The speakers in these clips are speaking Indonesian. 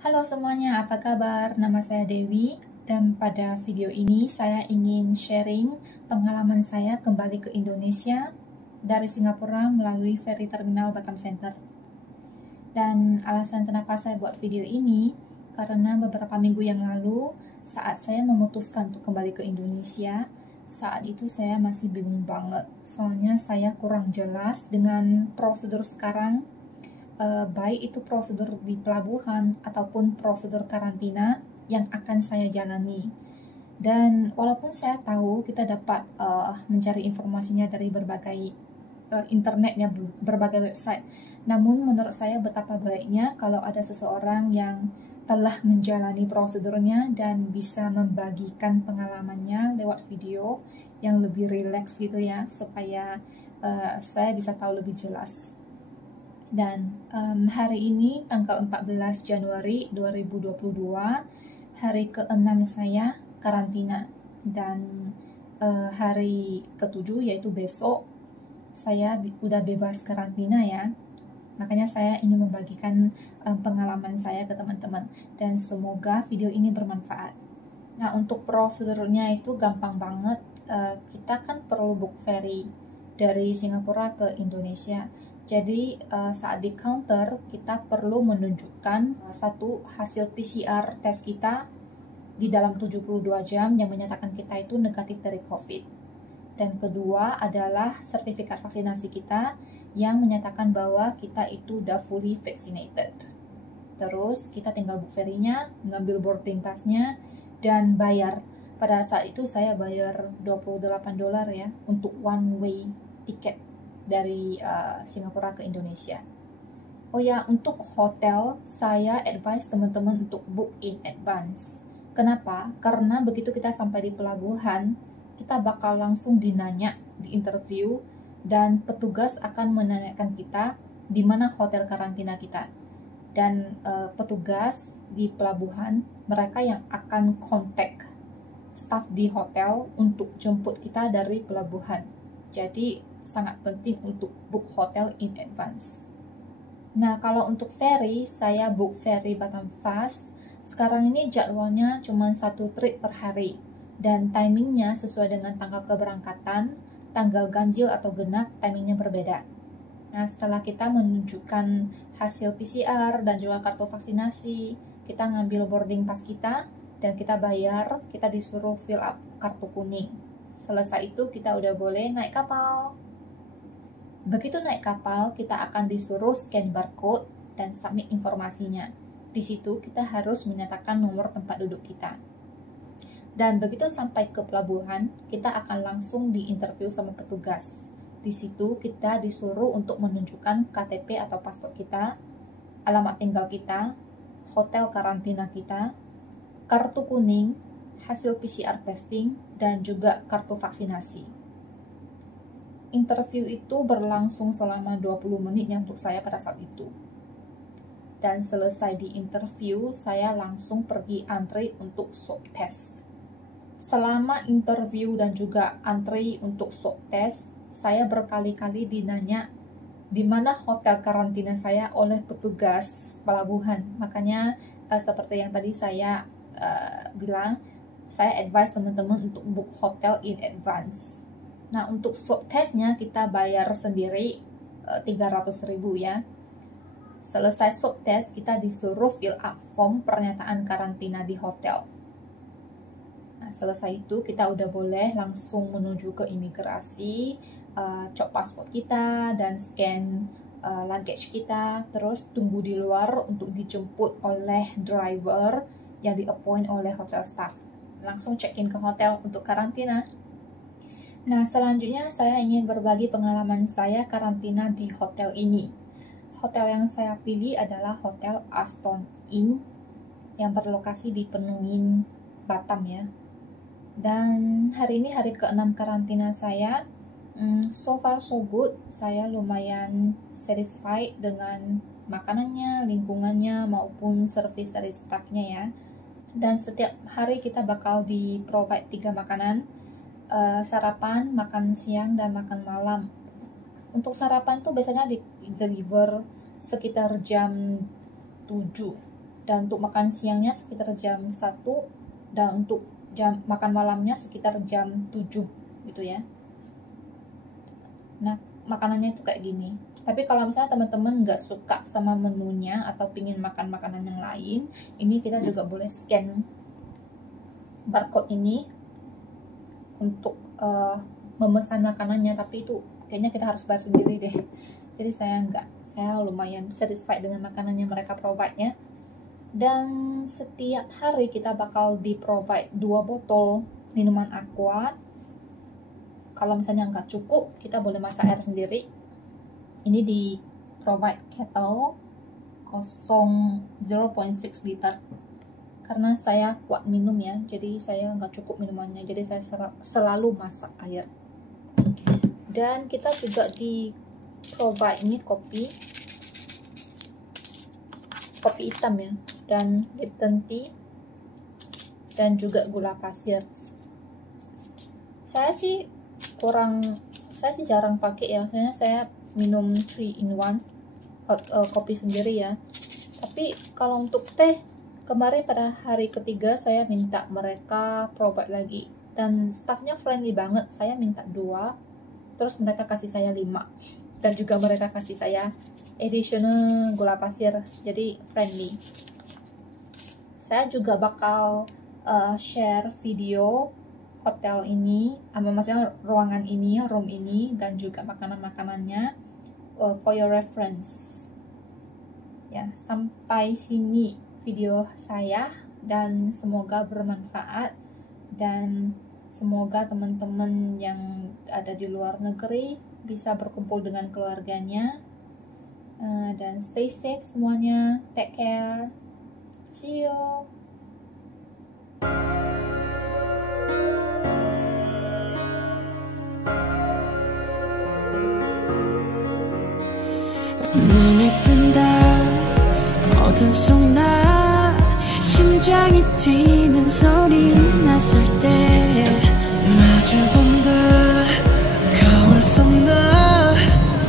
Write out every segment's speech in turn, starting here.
Halo semuanya, apa kabar? Nama saya Dewi dan pada video ini saya ingin sharing pengalaman saya kembali ke Indonesia dari Singapura melalui ferry terminal Batam Center. Dan alasan kenapa saya buat video ini karena beberapa minggu yang lalu saat saya memutuskan untuk kembali ke Indonesia, saat itu saya masih bingung banget. Soalnya saya kurang jelas dengan prosedur sekarang, baik itu prosedur di pelabuhan ataupun prosedur karantina yang akan saya jalani. Dan walaupun saya tahu kita dapat mencari informasinya dari berbagai internetnya, berbagai website, namun menurut saya betapa baiknya kalau ada seseorang yang telah menjalani prosedurnya dan bisa membagikan pengalamannya lewat video yang lebih rileks gitu ya, supaya saya bisa tahu lebih jelas. Dan hari ini tanggal 14 Januari 2022, hari ke-6 saya karantina. Dan hari ke-7 yaitu besok saya udah bebas karantina ya. Makanya saya ingin membagikan pengalaman saya ke teman-teman dan semoga video ini bermanfaat. Nah, untuk prosedurnya itu gampang banget. Kita kan perlu book ferry dari Singapura ke Indonesia. Jadi saat di counter kita perlu menunjukkan satu hasil PCR tes kita di dalam 72 jam yang menyatakan kita itu negatif dari COVID. Dan kedua adalah sertifikat vaksinasi kita yang menyatakan bahwa kita itu udah fully vaccinated. Terus kita tinggal book ferry-nya, ngambil boarding pass-nya, dan bayar. Pada saat itu saya bayar $28 ya untuk one way tiket dari Singapura ke Indonesia. Oh ya, untuk hotel saya advise teman-teman untuk book in advance. Kenapa? Karena begitu kita sampai di pelabuhan, kita bakal langsung dinanya di interview dan petugas akan menanyakan kita di mana hotel karantina kita. Dan petugas di pelabuhan, mereka yang akan kontak staf di hotel untuk jemput kita dari pelabuhan. Jadi sangat penting untuk book hotel in advance. Nah, kalau untuk ferry, saya book ferry Batam Fast. Sekarang ini jadwalnya cuma satu trip per hari dan timingnya sesuai dengan tanggal keberangkatan, tanggal ganjil atau genap, timingnya berbeda. Nah, setelah kita menunjukkan hasil PCR dan juga kartu vaksinasi, kita ngambil boarding pass kita dan kita bayar, kita disuruh fill up kartu kuning. Selesai itu kita udah boleh naik kapal. Begitu naik kapal, kita akan disuruh scan barcode dan submit informasinya. Di situ kita harus menyatakan nomor tempat duduk kita. Dan begitu sampai ke pelabuhan, kita akan langsung diinterview sama petugas. Di situ kita disuruh untuk menunjukkan KTP atau paspor kita, alamat tinggal kita, hotel karantina kita, kartu kuning, hasil PCR testing, dan juga kartu vaksinasi. Interview itu berlangsung selama 20 menit ya untuk saya pada saat itu. Dan selesai di interview, saya langsung pergi antri untuk swab test. Selama interview dan juga antri untuk swab test, saya berkali-kali dinanya di mana hotel karantina saya oleh petugas pelabuhan. Makanya seperti yang tadi saya bilang, saya advise teman-teman untuk book hotel in advance. Nah, untuk swab testnya kita bayar sendiri 300.000 ya. Selesai swab test, kita disuruh fill up form pernyataan karantina di hotel. Nah, selesai itu kita udah boleh langsung menuju ke imigrasi, cop paspor kita dan scan luggage kita, terus tunggu di luar untuk dijemput oleh driver yang di-appoint oleh hotel staff. Langsung check-in ke hotel untuk karantina. Nah, selanjutnya saya ingin berbagi pengalaman saya karantina di hotel ini. Hotel yang saya pilih adalah Hotel Aston Inn yang berlokasi di Penuin, Batam ya. Dan hari ini hari ke-6 karantina saya. So far so good. Saya lumayan satisfied dengan makanannya, lingkungannya, maupun service dari staffnya ya. Dan setiap hari kita bakal di-provide 3 makanan. Sarapan, makan siang, dan makan malam. Untuk sarapan tuh biasanya di-deliver sekitar jam 7 dan untuk makan siangnya sekitar jam 1, dan untuk jam makan malamnya sekitar jam 7 gitu ya. Nah, makanannya itu kayak gini. Tapi kalau misalnya teman-teman nggak suka sama menunya atau pingin makan makanan yang lain, ini kita juga boleh scan barcode ini untuk memesan makanannya. Tapi itu kayaknya kita harus bayar sendiri deh. Jadi saya lumayan satisfied dengan makanan yang mereka provide ya. Dan setiap hari kita bakal di provide 2 botol minuman aqua. Kalau misalnya nggak cukup, kita boleh masak air sendiri. Ini di provide kettle 0.6 liter. Karena saya kuat minum ya, jadi saya nggak cukup minumannya, jadi saya selalu masak air. Dan kita juga di provide ini kopi hitam ya, dan Lipton tea, dan juga gula pasir. Saya sih jarang pakai ya, soalnya saya minum 3-in-1 kopi sendiri ya. Tapi kalau untuk teh, kemarin pada hari ketiga saya minta mereka provide lagi, dan staffnya friendly banget. Saya minta 2, terus mereka kasih saya 5, dan juga mereka kasih saya additional gula pasir, jadi friendly. Saya juga bakal share video hotel ini, maksudnya ruangan ini, room ini, dan juga makanan-makanannya for your reference. Ya, sampai sini video saya, dan semoga bermanfaat, dan semoga teman-teman yang ada di luar negeri bisa berkumpul dengan keluarganya, dan stay safe semuanya. Take care. See you. 눈을 뜬다 어둠 속 나 심장이 뛰는 소리 났을 때 마주본다 거울 속 나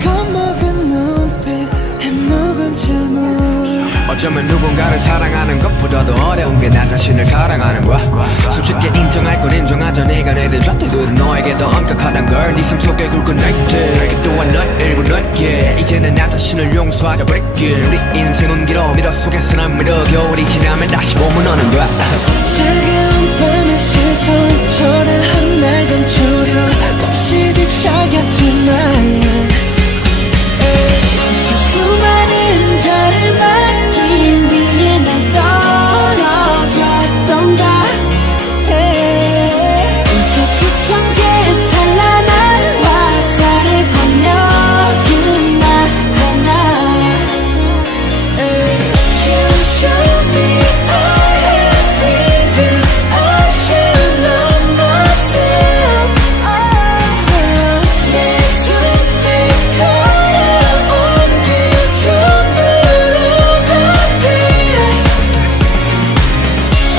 겁먹은 눈빛 해묵은 질문. 어쩌면 누군가를 사랑하는 것보다도 어려운 게 나 자신을 사랑하는 거야. 솔직히 인정할 건 인정하자. 네가 내든 잣대들은 너에게 더 엄격하단 걸. 네 삶 속에 굵은 날들 알게 또한 널 일부 너에게 이제는 나 자신을 용서하자. break it. 우리 인생은 길어 미러 속에서 난 미러 겨울이 지나면 다시 봄은 오는 거야. 차가운 밤의 시선 초라한 날 감추려 곱씹이 차갑지만 수많은 별을 막기 위해 난 떨어졌던가. 이제 수천 개의 찬란한 화살을 건너긴 나 하나. You show me I have reasons I should love myself. 내 손에 걸어온 길 전부로 답해.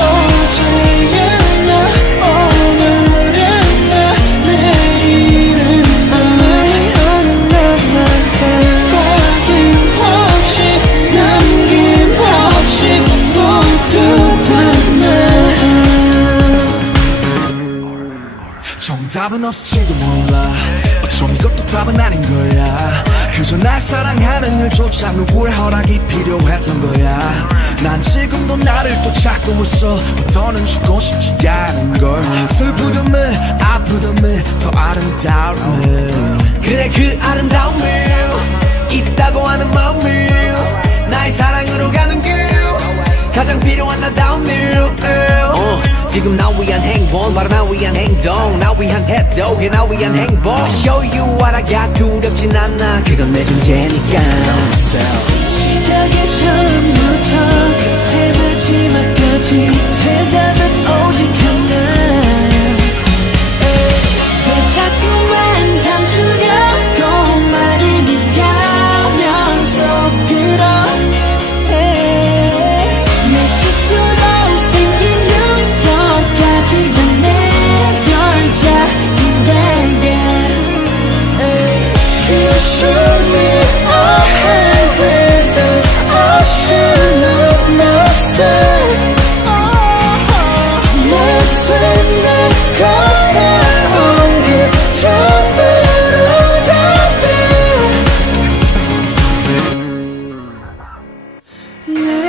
어제야 나 오늘은 나 내일은 나는 나 myself. 빠짐없이 남김없이 모두 다 나. 정답은 없을지도 몰라. 어쩜 이것도 답은 아닌 거야. 그저 날 사랑하는 일조차 누구의 허락이 필요했던 거야. 난 지금도 나를 또 찾고 있어. 더는 죽고 싶지가 않은 걸. 슬프렴에 아프렴에 더 아름다움에. 그래 그 아름다움이 있다고 하는 마음이 나의 사랑으로 가는 길 가장 필요한 나다운 일. 지금 나 위한 행복 바로 나 위한 행동 나 위한 태도 그게 나 위한 행복 I show you what I got 두렵진 않아 그건 내 존재니까. 시작의 처음부터 끝의 마지막까지 해답은 오직 하나. 왜 자꾸만 감추려고 말을 비가면서 끌어. 내 실수로 생긴 흉터까지가 내 별작인데. You show me I have reasons I should 내